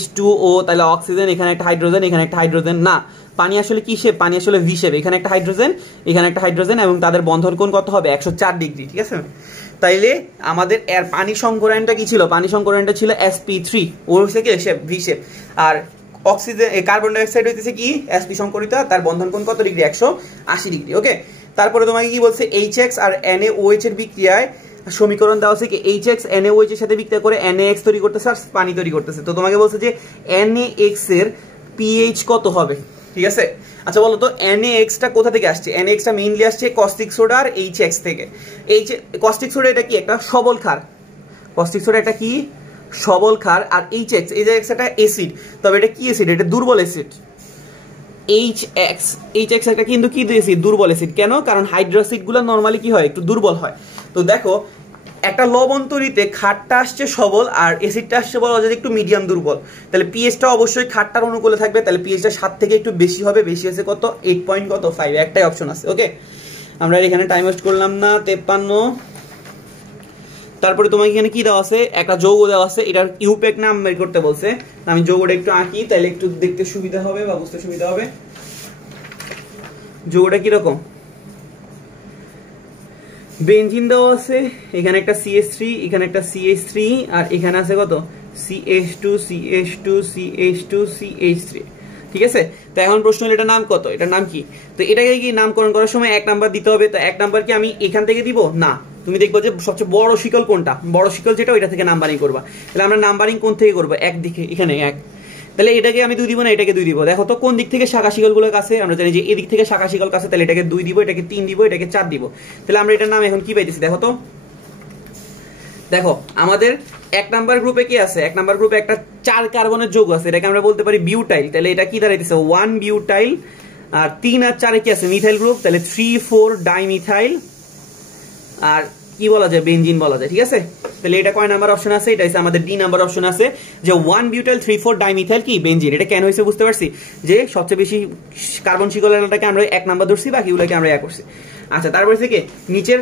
H2O, তাহলে অক্সিজেন, এখানে একটা হাইড্রোজেন, এখানে একটা হাইড্রোজেন। না, পানি আসলে কি শেপ, পানি আসলে ভি শেপ। এখানে একটা হাইড্রোজেন, এখানে একটা হাইড্রোজেন, এবং তাদের বন্ধন কোণ কত হবে, 104 ডিগ্রি, ঠিক আছে। তাইলে আমাদের এর পানি সংকরায়নটা কি ছিল, পানি সংকরায়নটা ছিল sp3, ওর হচ্ছে কি শেপ, ভি শেপ। আর অক্সিজেন, কার্বন ডাইঅক্সাইড হইতেছে কি sp সংকরিত, তার বন্ধন কোণ কত ডিগ্রি, 180 ডিগ্রি, ওকে। তারপরে তোমাকে কি বলছে, HX আর NaOH এর বিক্রিয়ায় সমীকরণ দেওয়া আছে কি HX NaOH এর সাথে বিক্রিয়া করে NaX তৈরি করতেছে আর পানি তৈরি করতেছে। তো তোমাকে বলছে যে NaX এর pH কত হবে, ঠিক আছে। আচ্ছা বলো তো NaX টা কোথা থেকে আসছে? NaX টা মেইনলি আসছে কস্টিক সোডা আর HX থেকে। কস্টিক সোডা এটা কি একটা সবল ক্ষার, কস্টিক সোডা এটা কি সবল ক্ষার, আর HX এটা অ্যাসিড, তবে এটা কি অ্যাসিড? এটা দুর্বল অ্যাসিড। HX একটা কিন্তু কি দিয়েছি? দুর্বল অ্যাসিড। কেন? কারণ হাইড্রোসিড গুলো নরমালি কি হয়? একটু দুর্বল হয়। তো দেখো একটা লবণ তৈরিতে ক্ষারটা আসছে সবল আর অ্যাসিডটা আসছে বলা যায় একটু মিডিয়াম দুর্বল, তাহলে পিএইচটা অবশ্যই ক্ষারটার অনুকূলে থাকবে, তাহলে পিএইচটা 7 থেকে একটু বেশি হবে, বেশি আছে কত 8.5, একটাই অপশন আছে। ওকে, আমরা এখানে টাইম ওয়েস্ট করলাম না। 53। তারপরে তোমাকে এখানে কি দেওয়া আছে? একটা যৌগ দেওয়া আছে, এটার ইউপেক নাম বের করতে বলছে। আমি যৌগটা একটু আঁকি তাহলে একটু দেখতে সুবিধা হবে বা বুঝতে সুবিধা হবে। যৌগটা কিরকম? বেনজিন দেওয়া আছে, এখানে একটা CH3, এখানে একটা CH3, আর এখানে আছে কত CH2 CH2 CH2 CH3, ঠিক আছে। তো এখন প্রশ্ন হলো এটার নাম কত, এটার নাম কি? তো এটাকে কি নামকরণ করার সময় 1 নাম্বার দিতে হবে। তো 1 নাম্বার কি আমি এখান থেকে দিব? না, তুমি দেখবো যে সবচেয়ে বড় শিকল কোনটা, বড় শিকল যেটা ওইটা থেকে নাম্বারিং করবা। তাহলে আমরা নাম্বারিং কোন থেকে করবো? একদিকে, এখানে 1, তাহলে এটাকে আমি 2 দিব না এটাকে 2 দিব। দেখো তো কোন দিক থেকে শাখা শিকলগুলো কাছে, আমরা জানি যে এদিক থেকে শাখা শিকল কাছে, তাহলে এটাকে 2 দিব, এটাকে 3 দিব, এটাকে 4 দিব। তাহলে আমরা এটার নাম এখন কি পাইতেছি? দেখো তো, দেখো আমাদের 1 নাম্বার গ্রুপে কি আছে? 1 নাম্বার গ্রুপে একটা 4 কার্বনের যৌগ আছে, এটাকে আমরা বলতে পারি বিউটাইল। তাহলে এটা কি দাঁড়াইতেছে? 1 বিউটাইল। আর 3 আর 4 এ কি আছে? মিথাইল গ্রুপ, তাহলে 3,4 ডাইমিথাইল। আর কি বলা যায়? বেনজিন বলা যায়, ঠিক আছে। তাহলে এটা কয় নাম্বার অপশন আছে? এটা হচ্ছে আমাদের ডি নাম্বার অপশন আছে, যে 1 বিউটাইল 3,4 ডাইমিথাইল কি বেনজিন। এটা কেন হয়েছে বুঝতে পারছি, যে সবচেয়ে বেশি কার্বন শিকলটাকে আমরা 1 নাম্বার ধরছি, বাকিগুলোকে আমরা 1 করছি। আচ্ছা, তারপরে থেকে নিচের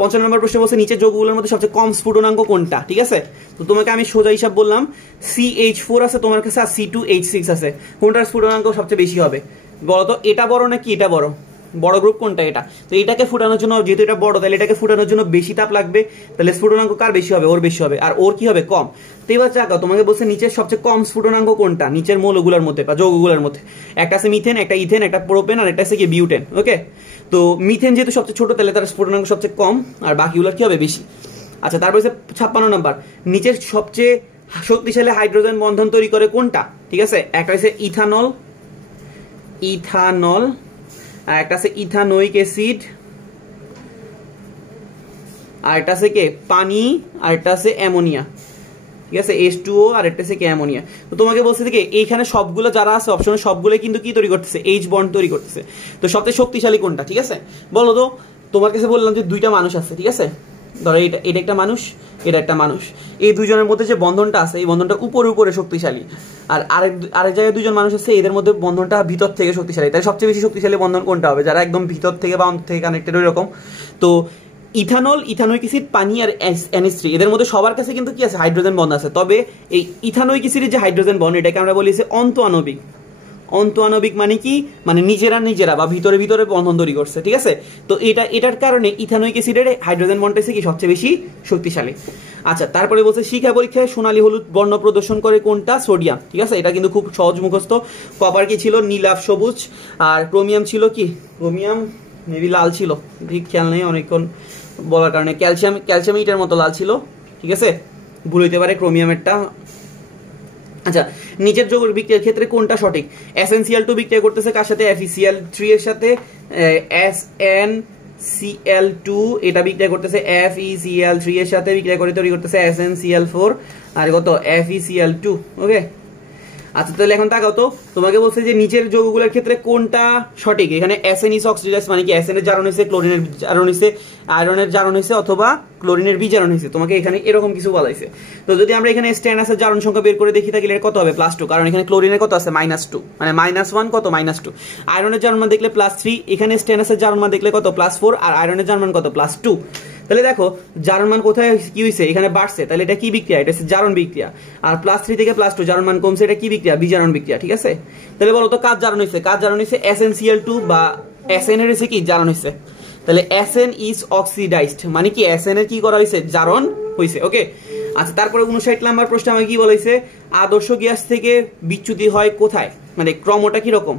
55 নম্বর প্রশ্ন বলছে নিচের যৌগগুলোর মধ্যে সবচেয়ে কম স্ফুটনাঙ্ক কোনটা, ঠিক আছে। তো তোমাকে আমি সোজা হিসাব বললাম, CH4 আছে তোমার কাছে আর C2H6 আছে, কোনটার স্ফুটনাঙ্ক সবচেয়ে বেশি হবে বলো তো? এটা বড় নাকি এটা বড়? বড় গ্রুপ কোনটা? এটা। তো এটাকে ফুটানোর জন্য, যেহেতু এটা বড়, তাহলে এটাকে ফুটানোর জন্য বেশি তাপ লাগবে, তাহলে স্ফুটনাঙ্ক কার বেশি হবে? ওর বেশি হবে। আর ওর কি হবে? কম। তো এবার চাকাও, তোমাকে বলছে নিচের সবচেয়ে কম স্ফুটনাঙ্ক কোনটা নিচের মৌলগুলোর মধ্যে বা যৌগগুলোর মধ্যে? একটা আছে মিথেন, একটা ইথেন, একটা প্রোপেন, আর একটা আছে কি বিউটেন। ওকে, তো মিথেন যেহেতু সবচেয়ে ছোট, তাহলে তার স্ফুটনাঙ্ক সবচেয়ে কম, আর বাকিগুলোর কি হবে? বেশি। আচ্ছা, তারপর হচ্ছে 56 নাম্বার, নিচের সবচেয়ে শক্তিশালী হাইড্রোজেন বন্ধন তৈরি করে কোনটা, ঠিক আছে। একটা হচ্ছে ইথানল, আর একটা আছে ইথানোইক অ্যাসিড, আর একটা আছে কে পানি, আর একটা আছে অ্যামোনিয়া, ঠিক আছে, H2O, আর একটা আছে কি অ্যামোনিয়া। তো তোমাকে বলছে যে এইখানে সবগুলো যারা আছে অপশনে সবগুলো কিন্তু কি তৈরি করতেছে? H বন্ড তৈরি করতেছে। তো সবচেয়ে শক্তিশালী কোনটা, ঠিক আছে বলো তো? তোমার কাছে বললাম যে 2টা মানুষ আছে, ঠিক আছে, ধরো এটা একটা মানুষ, এটা একটা মানুষ, এই দুজনের মধ্যে যে বন্ধনটা আছে এই বন্ধনটা উপরে শক্তিশালী, আর আরেক জায়গায় 2জন মানুষ আছে, এদের মধ্যে বন্ধনটা ভিতর থেকে শক্তিশালী। তাই সবচেয়ে বেশি শক্তিশালী বন্ধন কোনটা হবে? যারা একদম ভিতর থেকে বা অন্তর থেকে কানেক্টেড ওই রকম। তো ইথানল, ইথানোইক অ্যাসিড, পানি আর NH3 এদের মধ্যে সবার কাছে কিন্তু কি আছে? হাইড্রোজেন বন্ধ আছে। তবে এই ইথানোইক অ্যাসিডের যে হাইড্রোজেন বন্ধ, এটাকে আমরা বলি অন্তঃআণবিক। অন্তঃআণবিক মানে কি? মানে নিজেরা বা ভিতরে বন্ধন তৈরি করছে, ঠিক আছে। তো এটার কারণে ইথানোইক অ্যাসিডের হাইড্রোজেন বন্ডটা কি সবচেয়ে বেশি শক্তিশালী। আচ্ছা, তারপরে বলছে শিক্ষা পরীক্ষায় সোনালী হলুদ বর্ণ প্রদর্শন করে কোনটা? সোডিয়াম, ঠিক আছে। এটা কিন্তু খুব সহজ মুখস্থ। কপার কি ছিল? নীলাভ সবুজ। আর ক্রোমিয়াম ছিল কি? ক্রোমিয়াম মেবি লাল ছিল, ঠিক খেয়াল নেই অনেকক্ষণ বলার কারণে। ক্যালসিয়াম ইটার মতো লাল ছিল, ঠিক আছে, ভুল হইতে পারে ক্রোমিয়ামেরটা। আচ্ছা, নিচের যৌগ বিক্রিয়ার ক্ষেত্রে কোনটা সঠিক? SnCl2 বিক্রিয়া করতেছে কার সাথে? FeCl3 এর সাথে। SnCl2 এটা বিক্রিয়া করতেছে FeCl3 এর সাথে, বিক্রিয়া করে তৈরি করতেছে SnCl4 আর কত FeCl2। ওকে, আচ্ছা তাহলে এখন তাকাও তো, তোমাকে বলছে যে নিচের যৌগগুলোর ক্ষেত্রে কোনটা সঠিক। এখানে SN is oxidized মানে কি? SN এর জারণ হইছে, ক্লোরিনের জারণ হইছে, আয়রনের জারণ হইছে, অথবা ক্লোরিনের বিজারণ হইছে। তোমাকে এখানে এরকম কিছু বলাইছে। তো যদি আমরা এখানে স্ট্যান্ডার্ডের জারণ সংখ্যা বের করে দেখি তাহলে কত হবে? +2, কারণ এখানে ক্লোরিনের কত আছে? -2, মানে -1 কত? -2। আয়রনের জারণ মান দেখলে +3, এখানে স্ট্যান্ডার্ডের জারণ মান দেখলে কত? +4, আর আয়রনের জারণ মান কত? +2। তাহলে দেখো জারণ মান কোথায় কি হইছে? এখানে বাড়ছে, তাহলে এটা কি বিক্রিয়া? এটা হচ্ছে জারণ বিক্রিয়া। আর +3 থেকে +2 জারণ মান কমছে, এটা কি বিক্রিয়া? বিজারণ বিক্রিয়া, ঠিক আছে। তাহলে বলো তো কাজ জারণ হইছে? কাজ জারণ হইছে SnCl2 বা SN এর হইছে কি জারণ হইছে। তাহলে SN is oxidized মানে কি? SN এর কি করা হইছে? জারণ হইছে। ওকে, আচ্ছা তারপরে 59 নাম্বার প্রশ্ন আমাকে কি বলাইছে? আদর্শ গ্যাস থেকে বিচ্যুতি হয় কোথায়, মানে ক্রমটা কি রকম?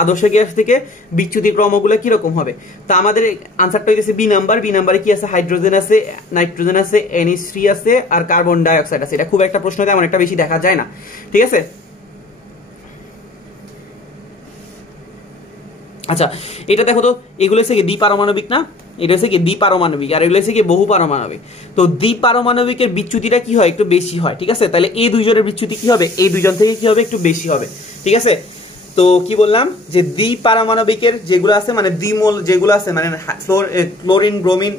আদর্শ গ্যাস থেকে বিচ্যুতি ক্রমগুলো কিরকম হবে। তা আমাদের আনসারটা হইতেছে বি নাম্বার। বি নাম্বারে কি আছে, হাইড্রোজেন আছে, নাইট্রোজেন আছে, NH3 আছে আর কার্বন ডাইঅক্সাইড আছে। এটা খুব একটা প্রশ্ন তেমন একটা বেশি দেখা যায় না, ঠিক আছে। আচ্ছা এটা দেখো তো, এগুলো হচ্ছে কি দ্বিপারমাণবিক না, এটা হচ্ছে কি দ্বিপারমাণবিক আর এগুলো হচ্ছে কি বহু পারমাণবিক। তো দ্বিপারমাণবিকের বিচ্যুতিটা কি হয়, একটু বেশি হয়, ঠিক আছে। তাহলে এই দুইজনের বিচ্যুতি কি হবে, এই দুইজন থেকে কি হবে, একটু বেশি হবে, ঠিক আছে। তো কি বললাম যে দ্বিপারমাণবিকের যেগুলো আছে মানে দ্বিমূল যেগুলো আছে মানে ক্লোরিন ব্রোমিন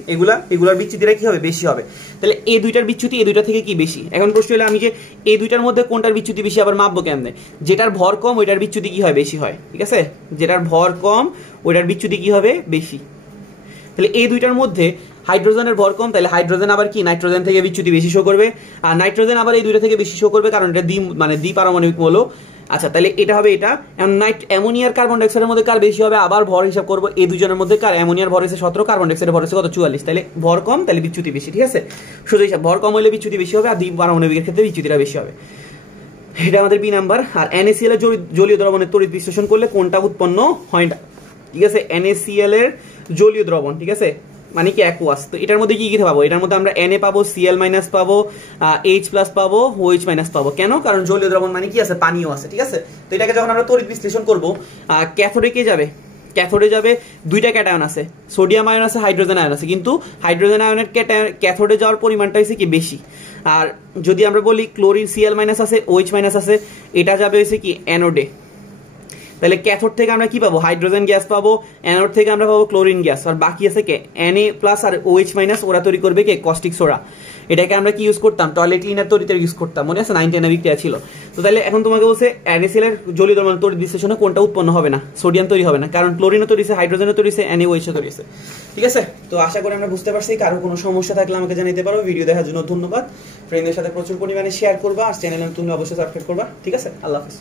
এগুলার বিচ্যুতিটা কি হবে, বেশি হবে। তাহলে এই দুইটার বিচ্যুতি এই দুইটা থেকে কি বেশি। এখন প্রশ্ন হলো আমি যে এই দুইটার মধ্যে কোনটার বিচ্যুতি বেশি আবার মাপবো কেমনে। যেটার ভর কম ওইটার বিচ্যুতি কি হয়, বেশি হয়, ঠিক আছে। যেটার ভর কম ওইটার বিচ্যুতি কি হবে, বেশি। তাহলে এই দুইটার মধ্যে হাইড্রোজেনের ভর কম, তাহলে হাইড্রোজেন আবার কি নাইট্রোজেন থেকে বিচ্যুতি বেশি শো করবে, আর নাইট্রোজেন আবার এই দুইটা থেকে বেশি শো করবে কারণ এটা দ্বিপারমাণবিক মৌল। আচ্ছা তাহলে এটা হবে এটা। অ্যামোনিয়ার কার্বন ডাইঅক্সাইডের মধ্যে কার বেশি হবে, আবার ভর হিসাব করবো। এই দুজনের মধ্যে কার, অ্যামোনিয়ার ভর হচ্ছে 17, কার্বন ডাইঅক্সাইডের ভর হচ্ছে কত, 44। তাহলে ভর কম তাহলে বিচ্যুতি বেশি, ঠিক আছে। শুধু হিসাব, ভর কম হলে বিচ্যুতি বেশি হবে আর দ্বিপারমাণবিকের ক্ষেত্রে বিচ্যুতিটা বেশি হবে। এটা আমাদের বি নাম্বার। আর NaCl এর জলীয় দ্রবণের তড়িৎ বিশ্লেষণ করলে কোনটা উৎপন্ন হয় না, ঠিক আছে। NaCl এর জলীয় দ্রবণ, ঠিক আছে, মানে কি অ্যাকুয়াস। তো এটার মধ্যে কি কি পাবো, এটার মধ্যে আমরা Na পাবো, Cl মাইনাস পাবো, H প্লাস পাবো, OH মাইনাস পাবো। কেন, কারণ জলীয় দ্রবণ মানে কি আছে, পানিও আছে, ঠিক আছে। তো এটাকে যখন আমরা তড়িৎ বিশ্লেষণ করবো, ক্যাথোডে কে যাবে, ক্যাথোডে যাবে দুইটা ক্যাটায়ন আছে, সোডিয়াম আয়ন আছে, হাইড্রোজেন আয়ন আছে, কিন্তু হাইড্রোজেন আয়নের ক্যাথোডে যাওয়ার পরিমাণটা হচ্ছে কি বেশি। আর যদি আমরা বলি ক্লোরিন Cl মাইনাস আছে, OH মাইনাস আছে, এটা যাবে হচ্ছে কি অ্যানোডে। তাহলে ক্যাথোড থেকে আমরা কি পাবো, হাইড্রোজেন গ্যাস পাবো, অ্যানোড থেকে আমরা পাবো ক্লোরিন গ্যাস, আর বাকি আছে কে Na প্লাস আর OH মাইনাস, ওরা তৈরি করবে কে কস্টিক সোডা। এটাকে আমরা কি ইউজ করতাম, টয়লেট ক্লিনার তৈরিতে ইউজ করতাম, মনে আছে 9 বিক্রিয়া ছিল। তো তাহলে এখন তোমাকে বলছে NaCl এর জলীয় দ্রবণ তড়িৎ বিশ্লেষণে কোনটা উৎপন্ন হবে না, সোডিয়াম তৈরি হবে না, কারণ ক্লোরিনও তৈরি হয়েছে, হাইড্রোজেনও তৈরি হয়েছে, NaOH তৈরি হয়েছে, ঠিক আছে। তো আশা করি আমরা বুঝতে পারছি। কারো কোনো সমস্যা থাকলে আমাকে জানাতে পারো। ভিডিও দেখার জন্য ধন্যবাদ। ফ্রেন্ডদের সাথে প্রচুর পরিমাণে শেয়ার করবা আর চ্যানেলে তুমি অবশ্যই সাবস্ক্রাইব করবা, ঠিক আছে। আল্লাহ হাফেজ।